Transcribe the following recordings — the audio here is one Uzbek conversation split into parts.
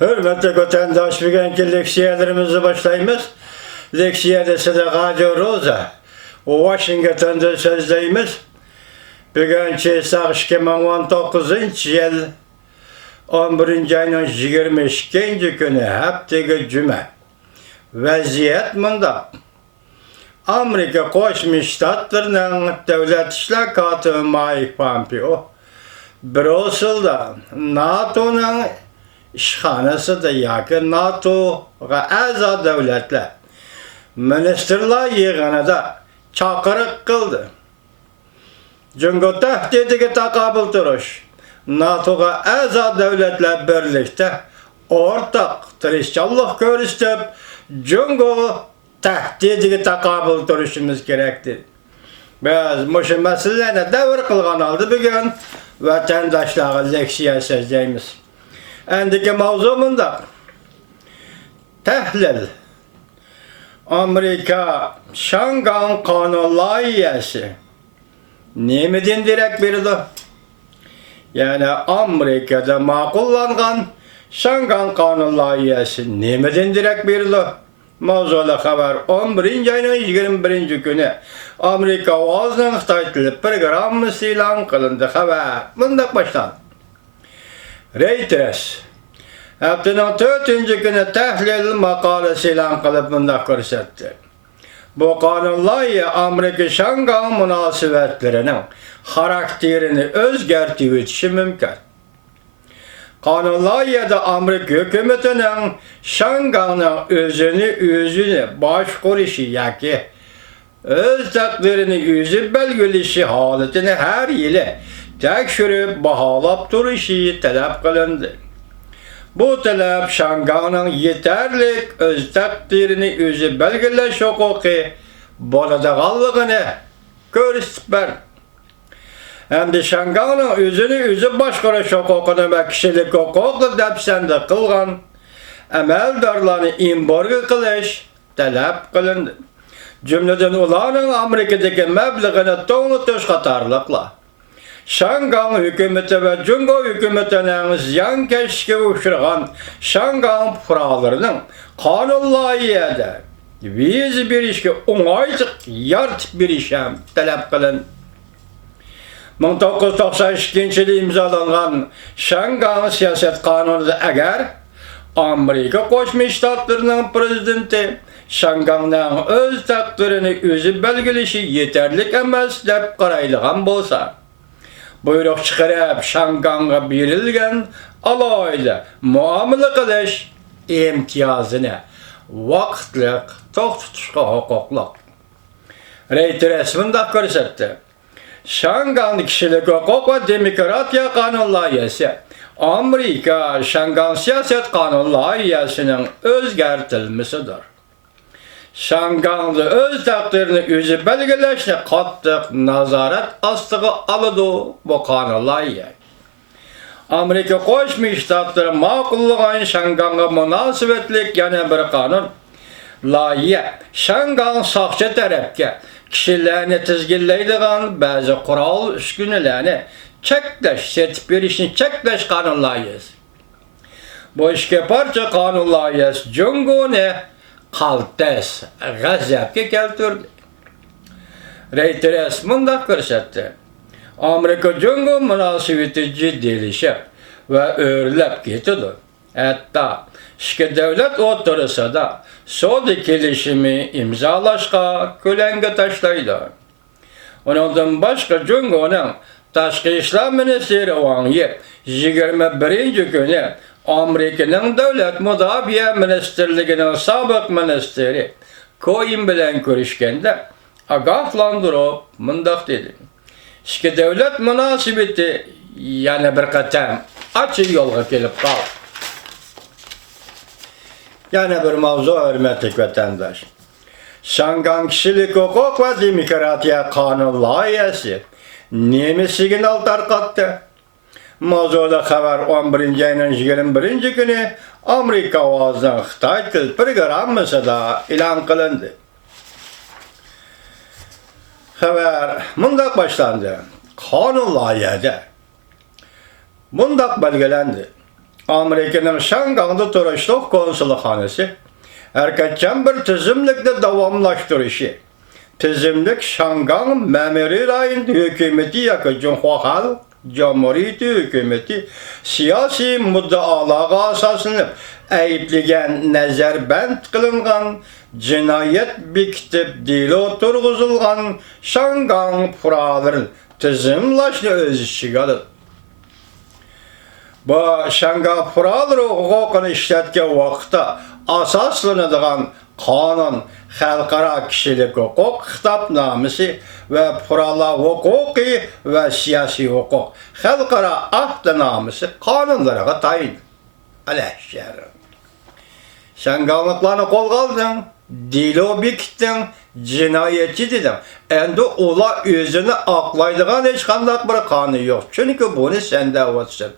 Hürmetli vatandaş, bugünkü leksiyelerimizi başlayımız. Leksiyede Sadakaca Roza, Washington'da sözleyimiz. Bugünkü 2019 yıl 11. ayının 22. günü haftaki cuma. Vaziyet bunda. Amerika Koşmuş Ştatlarının Devlet İşler Katibi Mike Pompeo, Brüssel'da NATO'nun işhanesi de yakın NATO'ya a'zo devletler ministerler yığınında çakırık kıldı. Çünkü tehdidiga takabül duruş NATO'ya a'zo devletler birlikte ortak tirişçilik görüşüp çünkü tehdidiga takabül duruşumuz gerektir. Biz bu meselelerine devir kılgan aldı bugün vatandaşlara leksiye sözleyimiz. Endiki mavzumunda tehlil Amerika Şangan Kanun layihesi nemeden direkt birdi? Yani Amerika'da makullangan Şangan Kanun layihesi nemeden direkt birdi? Mavzula haber 11. ayının 21. günü Amerika Ovazı'nın Xitay Tili programı ilan kılındı haber. Bunda başlandı. Reuters haftanın 4. günü tehlil makalesi ilan kılıp bunda görsetti. Bu kanun layihı Amerika Şangan münasebetlerinin karakterini özgertici mümkün. Kanun layihıda Amerika hükümetinin Şangan'ın özünü başkuruşu yaki öz takdirini özü belgilişi haletini her yılı tekşürüp bahalap duruşu talep kılındı. Bu talep Şangan'ın yeterlik öz takdirini özü belgileş hukuku boladığallığını görüstük ver. Hem de Şangan'ın özü başkuruş hukukunu ve kişilik hukukunu depsende kılgan emeldarlarını imborgu kılış talep kılındı. Cümleden ulanın Amerika'daki meblağını to'g'ri qatarlıqla Şangan hükümeti ve Cungo hükümetinin ziyankeşke uçurgan Şangan furalarının kanun layihede viz bir işe oңайlık yart bir işem talep kılın. 1992 yılı imzalangan Şangan siyaset kanunu eğer Amerika Koşmuş Ştatlarının prezidenti Şangan'ın öz takdirini özü belgilişi yeterlik emas dep qaraydigan bolsa, buyruk çıkarıp Şangan'a berilgen alaylı muamele kılış imtiyazını vaqtlik to'xtatishga huquqliq. Reuters bunda ko'rsatdi. Şangan kişilik hukuk ve demokratiya kanun layihesi Amerika Şangan siyaset kanun layihesinin özgertilmesidir. Şangan'da öz takdirini özü belgeleşine qattiq nazaret astığı alıdı bu kanun layihesi. Amerika Koşmuş Ştatları makullagan Şangan'a münasebetlik yana bir kanun layihesi Şangan saqçı tarafga kişilerini tizginleydiğin bazı kural üskünelerini çekleş, sertif verişini çekleş kanun layihesi. Bu işke parça kanun layihesi Cungo'nu kaltes, gazapga keltirdi. Reuters bunda ko'rsatdi. Amerika Cungo münasebeti ciddiyleşip ve öğrilip ketidi. Hatta iki devlet o'rtasida Sodi kelishimi imzolashga ko'lanka tashlaydi. Undan boshqa Jungoning Tashqi ishlar ministri Wang Yi 21 kuni Amerikaning davlat mudofaa ministrligining sobiq ministri Cohen bilan ko'rishganda ogohlantirib mundaq dedi. İki devlet münasebeti yana bir qatam açık yo'lga kelib qoldi. Yana bir mavzu hürmetli vatandaş. Şangan kişilik hukuk ve demokratiya kanun layihesi nemi signal tarqatdi? Mavzuda haber 11. ayının 21. günü Amerika Ovazı'nın Xitay Tili programmasida ilan kılındı. Haber mundaq başlandı. Kanun layihede mundaq belgelendi. Amerika'nın Şangang'da turuşluq konsulxanası erketçen bir tizimlikde davamlaştırışı. Tizimlik Şangang Memeri Rayın hükümeti yakı Cumhuriyet Halk Cumhuriyeti hükümeti siyasi muddaalarga asaslanıp ayıplagan nazarband qilingan cinayet bekitip delo turg'izilgan Şangang fuqarolarini tizimlashni o'z ichiga oladi. Bu Şangang fuqarolari huquqini ishlatgan vaqtda asoslanadigan qonun xalqaro kishilik huquq xitobnomasi va fuqarolar huquqi va siyosiy huquq xalqaro ahdnomasi qonunlariga tayinli. Alashar. Şangangliklarni qo'lga olding, delo bekitding, jinoyatchi dedim. Endi ular o'zini oqlaydigan hech qanday bir qonun yo'q. Chunki buni senda o'tsin.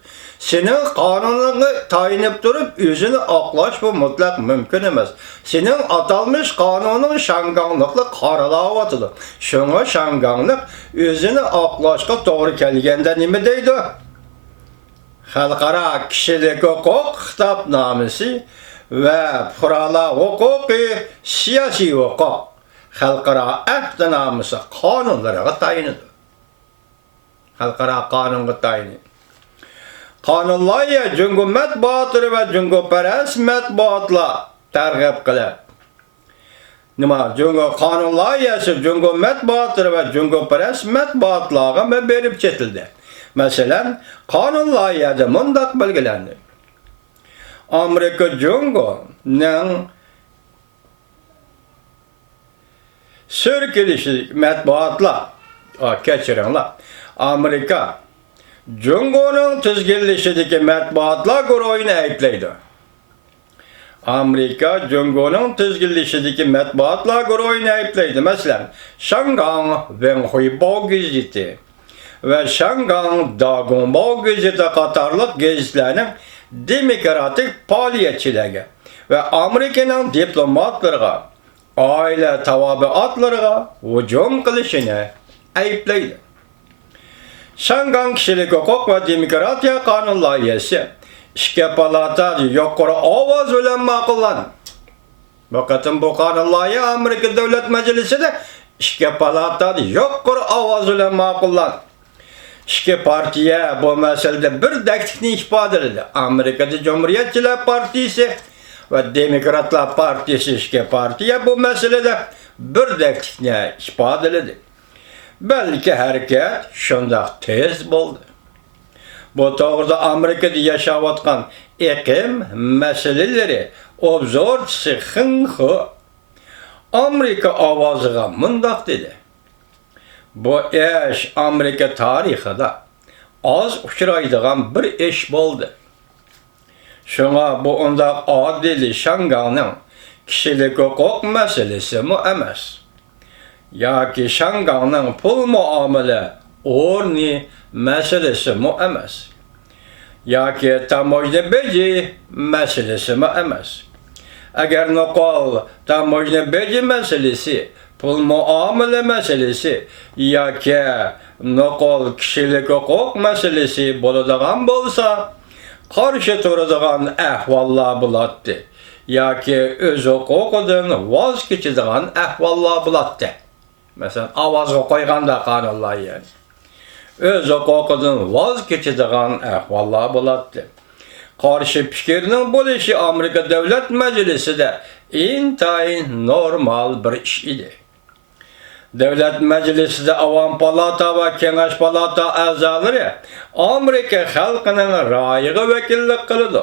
Senin qonunini tayinib turib, o'zini oqlash bu mutlaq mumkin emas. Senin atalmış qonunun Şangangliklar qoralayotdi. Shunga Şanganglik o'zini oqlashga to'g'ri kelganda nima deydi? Xalqaro kishilik huquq xitobnomasi va fuqarolar huquqi, siyosiy huquq xalqaro ahdnomasi qonunlariga tayinadi. Xalqaro qonunga tayinadi. Qonunlarga Jungo matbuotlari va Jungoparast matbuotlar targ'ib qiladi. Nima? Jungo qonunlarga Jungo matbuotlari va Jungoparast matbuotlarga berib ketildi. Masalan, qonunlarga mundaq belgilandi. Amerika Jungo'ning sürkilişi matbuotlar, kechiringlar. Amerika Jungo'ning tizginlashidagi matbuotlar guruhini ayblaydi. Amerika Jungo'ning tizginlashidagi matbuotlar guruhini ayblaydi. Masalan, Shangang Wenhuibo gazeti ve Shangang Dagonbo gazeti qatorliq gazetlarning demokratik faoliyatchilariga ve Amerika'nın diplomatlarga, aile tabiatlarga hücum qilishini ayblaydi. Şangang Kishilik huquq va demokratiya qonun loyihasi ishga palatada yuqori ovoz bilan ma'qullandi. Bu qatim bu qonun loyiha Amerika Davlat Majlisida ishga palatada yuqori ovoz bilan ma'qullandi. İki partiya bu meselede bir dakikni ifodaladi. Amerikada Cumhuriyetçiler Partisi ve Demokratlar Partisi iki partiya bu meselede bir dakikni ifodaladi. Belki hareket shundoq tez bo'ldi. Bu to'g'rida Amerikada yashayotgan iqlim masalalari obzorchisi Xinhu Amerika ovoziga mundoq dedi. Bu ish Amerika tarixida az uchraydigan bir ish bo'ldi. Shunga bu undaq oddiy Shangangning kishilik huquq masalasi emas. Yoki Shangangning pul muomala o'rni masalasi emas. Yoki tamojna beji masalasi emas. Agar nuqul tamojna beji masalasi pul muomala masalasi yoki nuqul kishilik huquq masalasi bo'ladigan bo'lsa, qarshi turadigan ahvollar bo'ladi. Yoki o'z huquqidan voz kechadigan ahvollar bo'ladi. Masalan, ovozga qo'yganda qonunlar yani. O'z huquqidan voz kechadigan ahvollar bo'ladi. Qarshi fikrning bo'lishi Amerika Davlat Majlisida intayin normal bir ish edi. Davlat Majlisida Avam Palata va Kengash Palata a'zolari Amerika xalqining ra'yiga vakillik qiladi.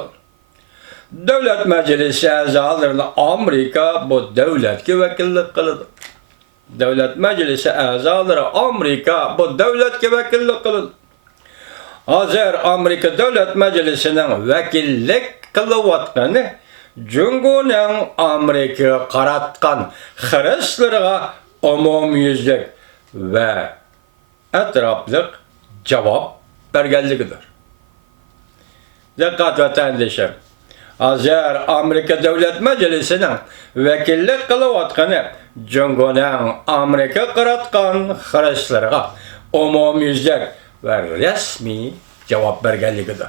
Davlat Majlisi a'zolarini Amerika bu davlatga vakillik qiladi. Davlat Majlisi a'zolari Amerika bu davlatga vakillik qiladi. Hozir Amerika Davlat Majlisining vakillik qilayotgani Jungo'ning Amerikaga qaratgan xiristlarga umumyuzlik ve etraflık cevap berganligidir. Dikkat vatandaşım. Hozir Amerika Davlat Majlisining vakillik qilayotgani Jungo'ning Amerika qaratgan xiristlarga umumyuzlik ve resmi cevap berganligidir.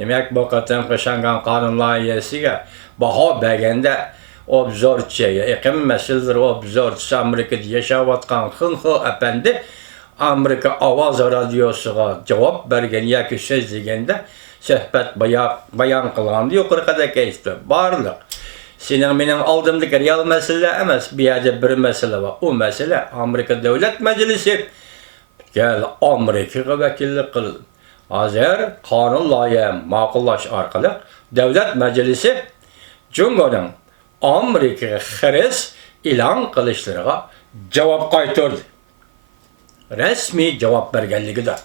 Demek bu qatimqi Şangan qanun layihəsiga baho bergende obzorchiya, iqlim meseleleri obzorchisi Amerika'da yaşayotgan Xinhu efendi Amerika Avaz Radyosu'na cevap bergen yoki so'zlaganda suhbat bayon qilganda yuqorida aytdi. Barliq sening mening oldimdagi real masala emas, bu yerda bir masala bor. U masala Amerika Davlat Majlisi gel Amerikaga vakillik qildi. Hozir qonun loyiha ma'qullash orqali Davlat Majlisi Jungoning Amerikaga xirish e'lon qilishlariga javob qaytardi. Resmi cevap bergenligidir.